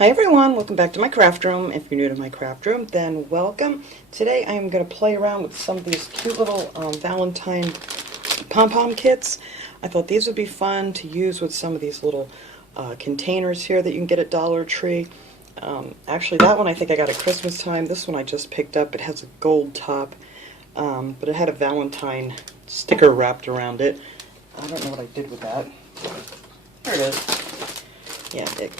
Hi everyone, welcome back to my craft room. If you're new to my craft room, then welcome. Today I am going to play around with some of these cute little Valentine pom-pom kits. I thought these would be fun to use with some of these little containers here that you can get at Dollar Tree. Actually, that one I think I got at Christmas time. This one I just picked up. It has a gold top, but it had a Valentine sticker wrapped around it. I don't know what I did with that. There it is. Yeah, it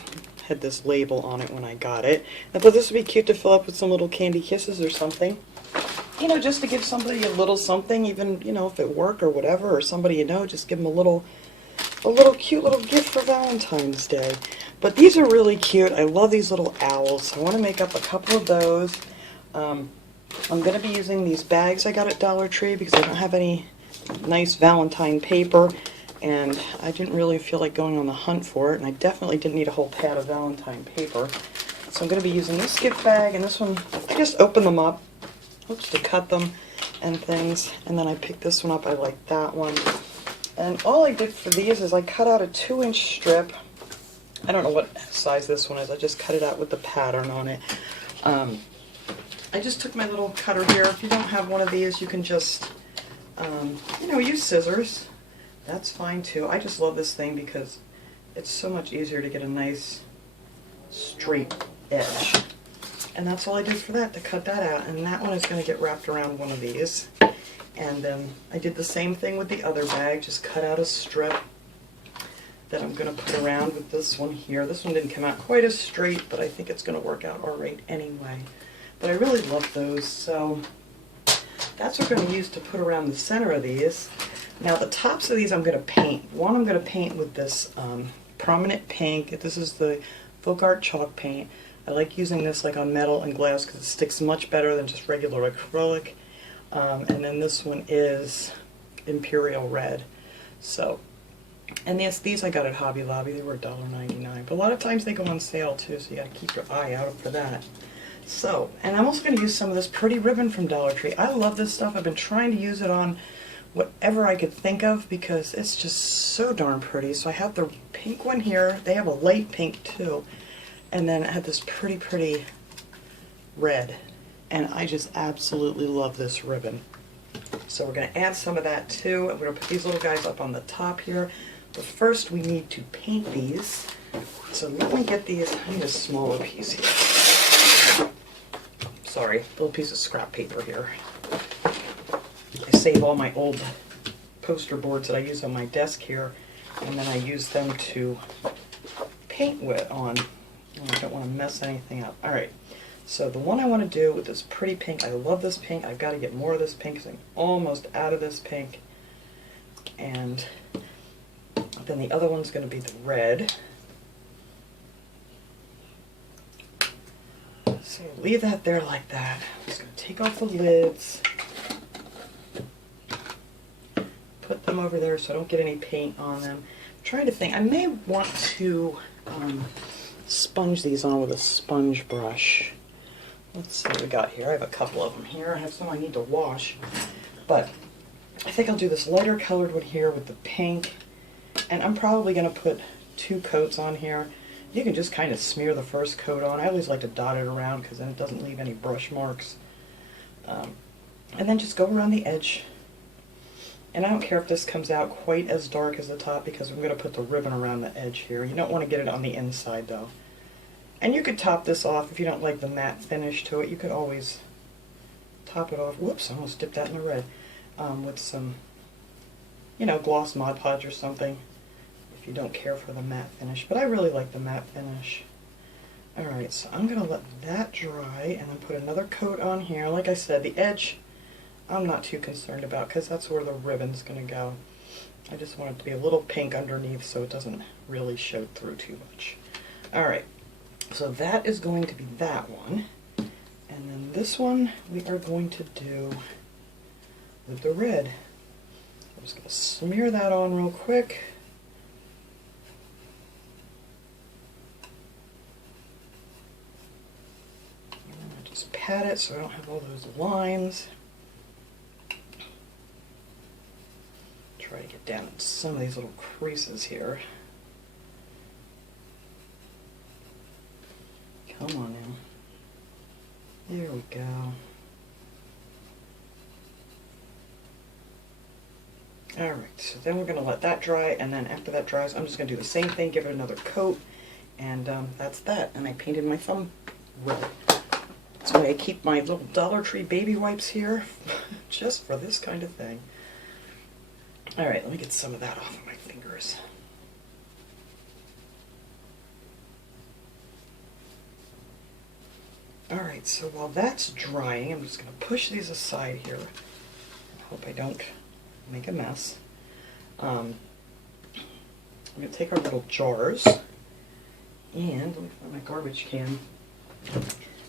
had this label on it when I got it. I thought this would be cute to fill up with some little candy kisses or something. You know, just to give somebody a little something, even, you know, if at work or whatever, or somebody you know, just give them a little cute little gift for Valentine's Day. But these are really cute. I love these little owls. I want to make up a couple of those. I'm going to be using these bags I got at Dollar Tree because I don't have any nice Valentine paper. And I didn't really feel like going on the hunt for it, and I definitely didn't need a whole pad of Valentine paper. So I'm going to be using this gift bag, and this one, I just open them up, to cut them and things, and then I picked this one up. I like that one. And all I did for these is I cut out a 2-inch strip. I don't know what size this one is. I just cut it out with the pattern on it. I just took my little cutter here. If you don't have one of these, you can just, you know, use scissors. That's fine too. I just love this thing because it's so much easier to get a nice straight edge. And that's all I did for that, to cut that out. And that one is going to get wrapped around one of these. And then I did the same thing with the other bag, just cut out a strip that I'm going to put around with this one here. This one didn't come out quite as straight, but I think it's going to work out all right anyway. But I really love those, so that's what we're going to use to put around the center of these. Now the tops of these I'm going to paint. One I'm going to paint with this prominent pink. This is the Folk Art chalk paint. I like using this like on metal and glass because it sticks much better than just regular acrylic. And then this one is Imperial Red. So, and these I got at Hobby Lobby. They were $1.99. But a lot of times they go on sale too, so you got to keep your eye out for that. So, and I'm also going to use some of this pretty ribbon from Dollar Tree. I love this stuff. I've been trying to use it on whatever I could think of because it's just so darn pretty. So I have the pink one here. They have a light pink too. And then I have this pretty red. And I just absolutely love this ribbon. So we're going to add some of that too. I'm going to put these little guys up on the top here. But first we need to paint these. So let me get these. I need a smaller piece here. Sorry, little piece of scrap paper here. I save all my old poster boards that I use on my desk here, and then I use them to paint with on. I don't want to mess anything up. Alright, so the one I want to do with this pretty pink, I love this pink. I've got to get more of this pink because I'm almost out of this pink. And then the other one's going to be the red. So leave that there like that. I'm just going to take off the lids. Put them over there so I don't get any paint on them. I'm trying to think. I may want to sponge these on with a sponge brush. Let's see what we got here. I have a couple of them here. I have some I need to wash. But I think I'll do this lighter colored one here with the pink. And I'm probably going to put 2 coats on here. You can just kind of smear the first coat on. I always like to dot it around because then it doesn't leave any brush marks. And then just go around the edge. And I don't care if this comes out quite as dark as the top because I'm going to put the ribbon around the edge here. You don't want to get it on the inside though. And you could top this off if you don't like the matte finish to it. You could always top it off. Whoops, I almost dipped that in the red. With some, you know, gloss Mod Podge or something if you don't care for the matte finish. But I really like the matte finish. Alright, so I'm going to let that dry and then put another coat on here. Like I said, the edge I'm not too concerned about because that's where the ribbon's going to go. I just want it to be a little pink underneath so it doesn't really show through too much. Alright, so that is going to be that one. And then this one we are going to do with the red. I'm just going to smear that on real quick. And then I just pat it so I don't have all those lines. Try to get down some of these little creases here. Come on now. There we go. Alright, so then we're going to let that dry, and then after that dries, I'm just going to do the same thing, give it another coat, and that's that. And I painted my thumb red. That's why I keep my little Dollar Tree baby wipes here, just for this kind of thing. Alright, let me get some of that off of my fingers. Alright, so while that's drying, I'm just going to push these aside here. I hope I don't make a mess. I'm going to take our little jars, and let me find my garbage can.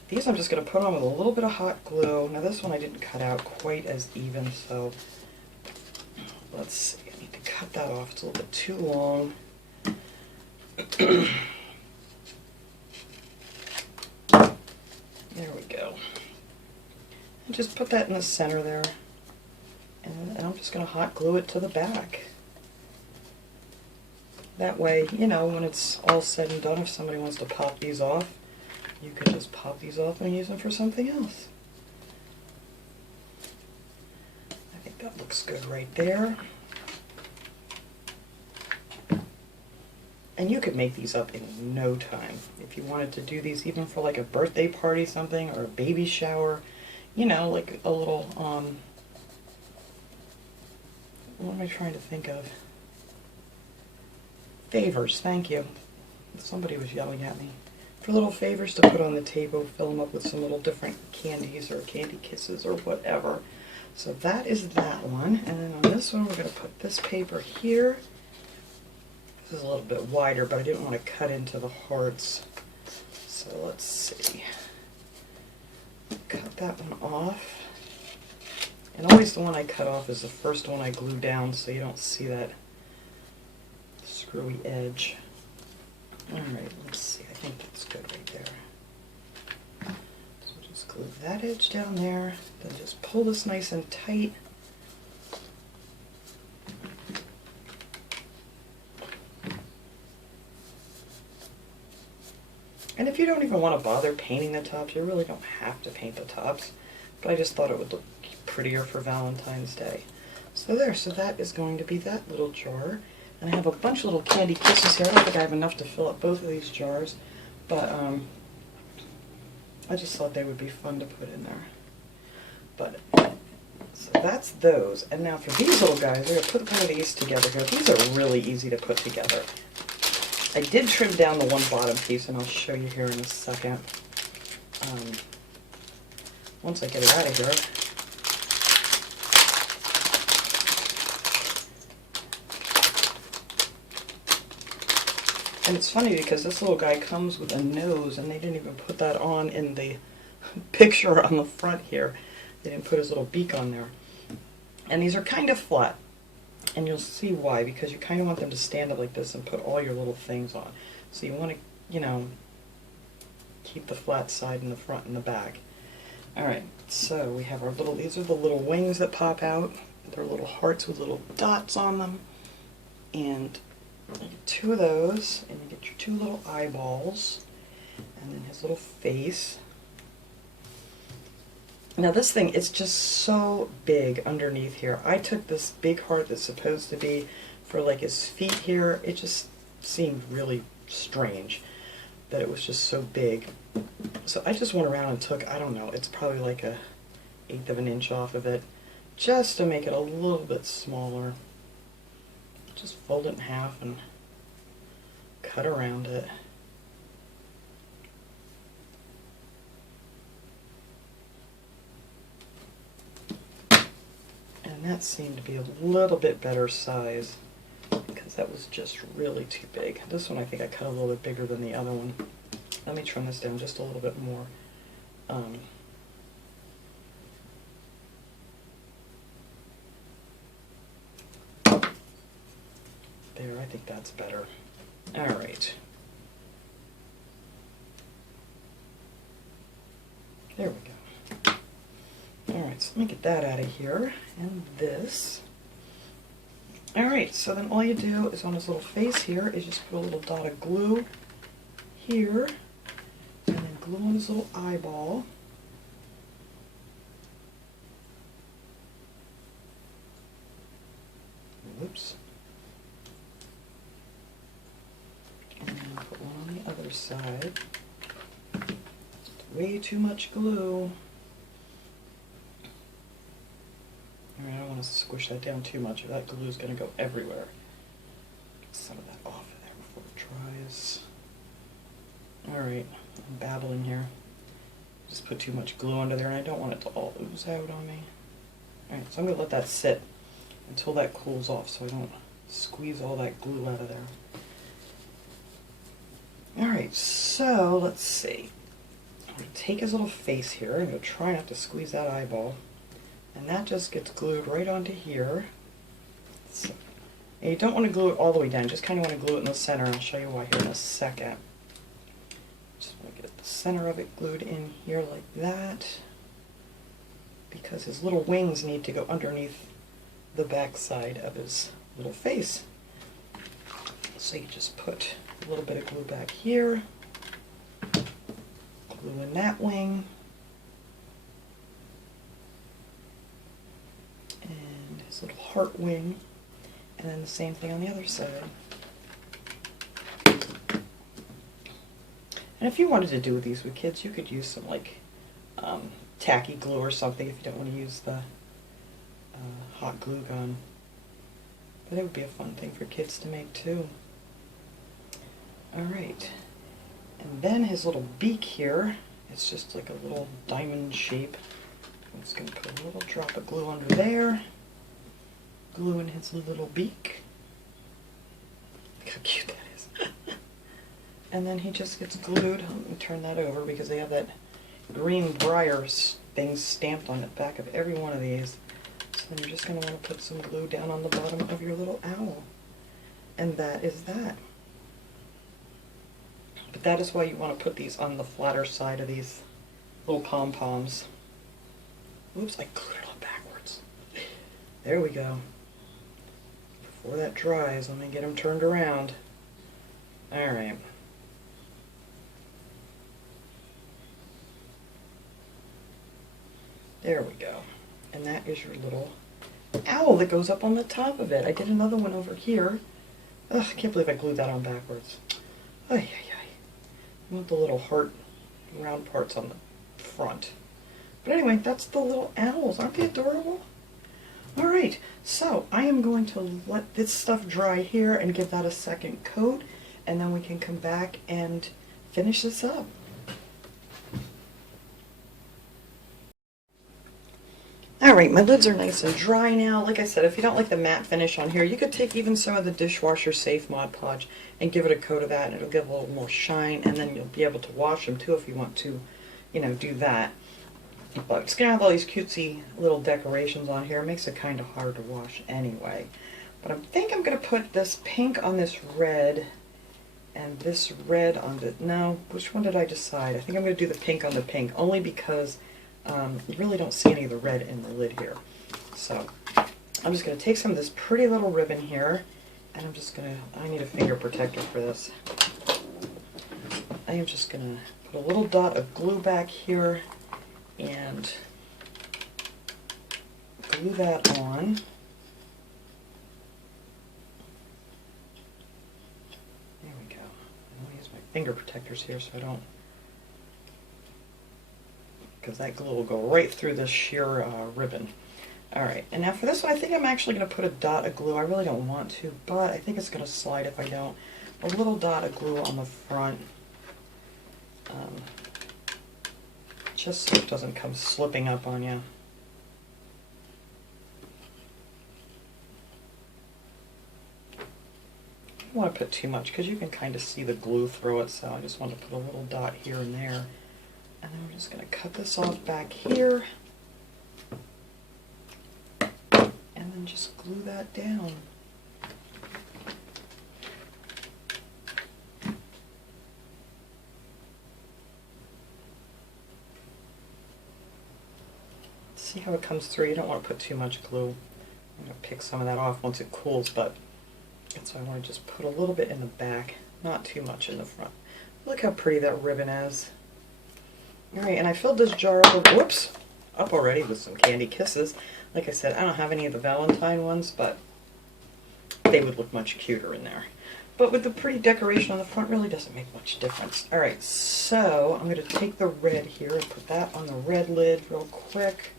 These I'm just going to put on with a little bit of hot glue. Now this one I didn't cut out quite as even, so let's see. I need to cut that off. It's a little bit too long. There we go. And just put that in the center there. And I'm just going to hot glue it to the back. That way, you know, when it's all said and done, if somebody wants to pop these off, you could just pop these off and use them for something else. I think that looks good right there. And you could make these up in no time. If you wanted to do these even for like a birthday party something, or a baby shower, you know, like a little, what am I trying to think of? Favors, thank you. Somebody was yelling at me. For little favors to put on the table, fill them up with some little different candies or candy kisses or whatever. So that is that one. And then on this one, we're going to put this paper here. This is a little bit wider, but I didn't want to cut into the hearts. So let's see. Cut that one off. And always the one I cut off is the first one I glue down, so you don't see that screwy edge. Alright, let's see. I think that's good right there. So just glue that edge down there, then just pull this nice and tight. And if you don't even want to bother painting the tops, you really don't have to paint the tops. But I just thought it would look prettier for Valentine's Day. So there, so that is going to be that little jar. And I have a bunch of little candy kisses here. I don't think I have enough to fill up both of these jars, but I just thought they would be fun to put in there. But, so that's those. And now for these little guys, we're going to put one of these together here. These are really easy to put together. I did trim down the one bottom piece, and I'll show you here in a second. Once I get it out of here. And it's funny because this little guy comes with a nose, and they didn't even put that on in the picture on the front here. They didn't put his little beak on there. And these are kind of flat. And you'll see why, because you kind of want them to stand up like this and put all your little things on. So you want to, you know, keep the flat side in the front and the back. Alright, so we have our little, these are the little wings that pop out. They're little hearts with little dots on them. And you get two of those, and you get your two little eyeballs, and then his little face. Now this thing, it's just so big underneath here. I took this big heart that's supposed to be for like his feet here. It just seemed really strange that it was just so big. So I just went around and took, I don't know, it's probably like a 1/8 of an inch off of it, just to make it a little bit smaller. Just fold it in half and cut around it. And that seemed to be a little bit better size, because that was just really too big. This one I think I cut a little bit bigger than the other one. Let me trim this down just a little bit more. There, I think that's better. Alright. There we go. Alright, so let me get that out of here. And this. Alright, so then all you do is on his little face here is just put a little dot of glue here. And then glue on his little eyeball. Whoops. And put one on the other side. Way too much glue. Alright, I don't want to squish that down too much, or that glue is going to go everywhere. Get some of that off of there before it dries. Alright, I'm babbling here. Just put too much glue under there, and I don't want it to all ooze out on me. Alright, so I'm going to let that sit until that cools off so I don't squeeze all that glue out of there. Alright, so let's see. I'm going to take his little face here. I'm going to try not to squeeze that eyeball. And that just gets glued right onto here. So, and you don't want to glue it all the way down. You just kind of want to glue it in the center. I'll show you why here in a second. Just want to get the center of it glued in here like that. Because his little wings need to go underneath the back side of his little face. So you just put a little bit of glue back here. Glue in that wing. And his little heart wing. And then the same thing on the other side. And if you wanted to do these with kids, you could use some like tacky glue or something if you don't want to use the hot glue gun. But it would be a fun thing for kids to make too. Alright. And then his little beak here, it's just like a little diamond shape. I'm just going to put a little drop of glue under there. Glue in his little beak. Look how cute that is. And then he just gets glued. Let me turn that over because they have that green briar thing stamped on the back of every one of these. So then you're just going to want to put some glue down on the bottom of your little owl. And that is that. But that is why you want to put these on the flatter side of these little pom-poms. Oops, I glued it on backwards. There we go. Before that dries, let me get them turned around. Alright. There we go. And that is your little owl that goes up on the top of it. I did another one over here. Ugh, I can't believe I glued that on backwards. Ay, ay, ay. I want the little heart round parts on the front. But anyway, that's the little owls. Aren't they adorable? Alright, so I am going to let this stuff dry here and give that a second coat, and then we can come back and finish this up. Alright, my lids are nice and dry now. Like I said, if you don't like the matte finish on here, you could take even some of the dishwasher safe Mod Podge and give it a coat of that, and it'll give a little more shine, and then you'll be able to wash them too if you want to, you know, do that. But it's going to have all these cutesy little decorations on here. It makes it kind of hard to wash anyway. But I think I'm going to put this pink on this red and this red on the... No, which one did I decide? I think I'm going to do the pink on the pink, only because you really don't see any of the red in the lid here. So I'm just going to take some of this pretty little ribbon here, and I'm just going to... I need a finger protector for this. I am just going to put a little dot of glue back here and glue that on. There we go. I'm going to use my finger protectors here so I don't, because that glue will go right through this sheer ribbon. Alright, and now for this one I think I'm actually going to put a dot of glue. I really don't want to, but I think it's going to slide if I don't. A little dot of glue on the front. Just so it doesn't come slipping up on you. I don't want to put too much because you can kind of see the glue through it, so I just want to put a little dot here and there. And then we're just going to cut this off back here. And then just glue that down. See how it comes through? You don't want to put too much glue. I'm going to pick some of that off once it cools, but so I want to just put a little bit in the back, not too much in the front. Look how pretty that ribbon is. Alright, and I filled this jar up, whoops, up already with some Candy Kisses. Like I said, I don't have any of the Valentine ones, but they would look much cuter in there. But with the pretty decoration on the front, really doesn't make much difference. Alright, so I'm going to take the red here and put that on the red lid real quick.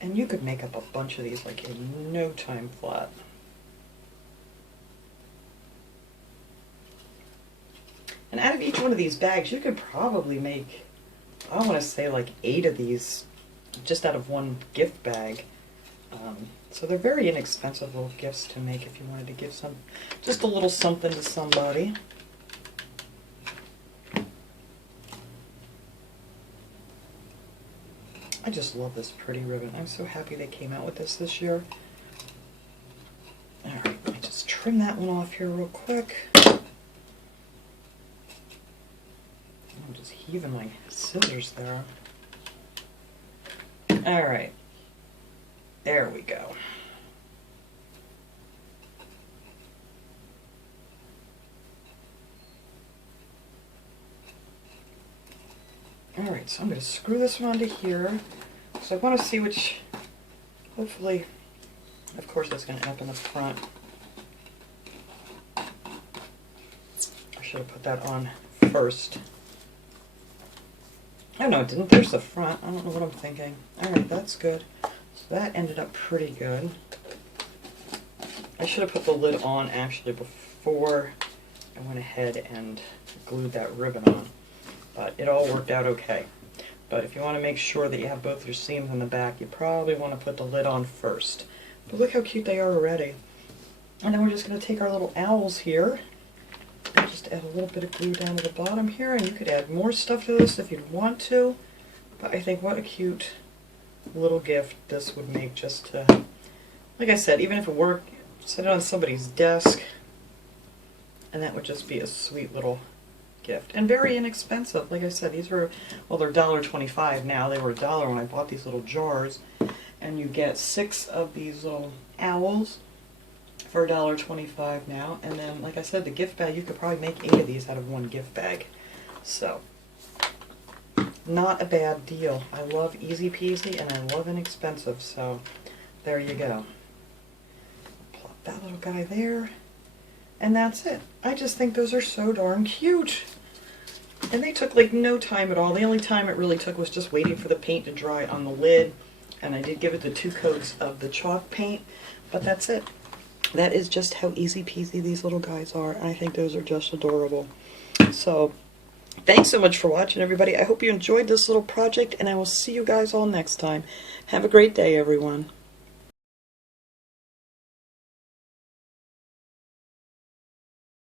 And you could make up a bunch of these like in no time flat. And out of each one of these bags, you could probably make, I want to say like 8 of these just out of one gift bag. So they're very inexpensive little gifts to make if you wanted to give some, just a little something to somebody. I just love this pretty ribbon. I'm so happy they came out with this year. Alright, let me just trim that one off here real quick. I'm just heaving my scissors there. Alright, there we go. Alright, so I'm going to screw this one onto here. So I want to see which, hopefully, of course it's going to end up in the front. I should have put that on first. Oh no, it didn't. There's the front. I don't know what I'm thinking. Alright, that's good. So that ended up pretty good. I should have put the lid on actually before I went ahead and glued that ribbon on. But it all worked out okay. But if you want to make sure that you have both your seams in the back, you probably want to put the lid on first. But look how cute they are already. And then we're just going to take our little owls here and just add a little bit of glue down to the bottom here, and you could add more stuff to this if you'd want to. But I think what a cute little gift this would make, just to, like I said, even if it worked, set it on somebody's desk, and that would just be a sweet little gift. And very inexpensive. Like I said, these were, well, they're $1.25 now. They were $1 when I bought these little jars. And you get 6 of these little owls for $1.25 now. And then, like I said, the gift bag, you could probably make 8 of these out of one gift bag. So, not a bad deal. I love easy peasy and I love inexpensive. So, there you go. Plop that little guy there. And that's it. I just think those are so darn cute. And they took like no time at all. The only time it really took was just waiting for the paint to dry on the lid. And I did give it the 2 coats of the chalk paint. But that's it. That is just how easy peasy these little guys are. And I think those are just adorable. So, thanks so much for watching, everybody. I hope you enjoyed this little project. And I will see you guys all next time. Have a great day, everyone.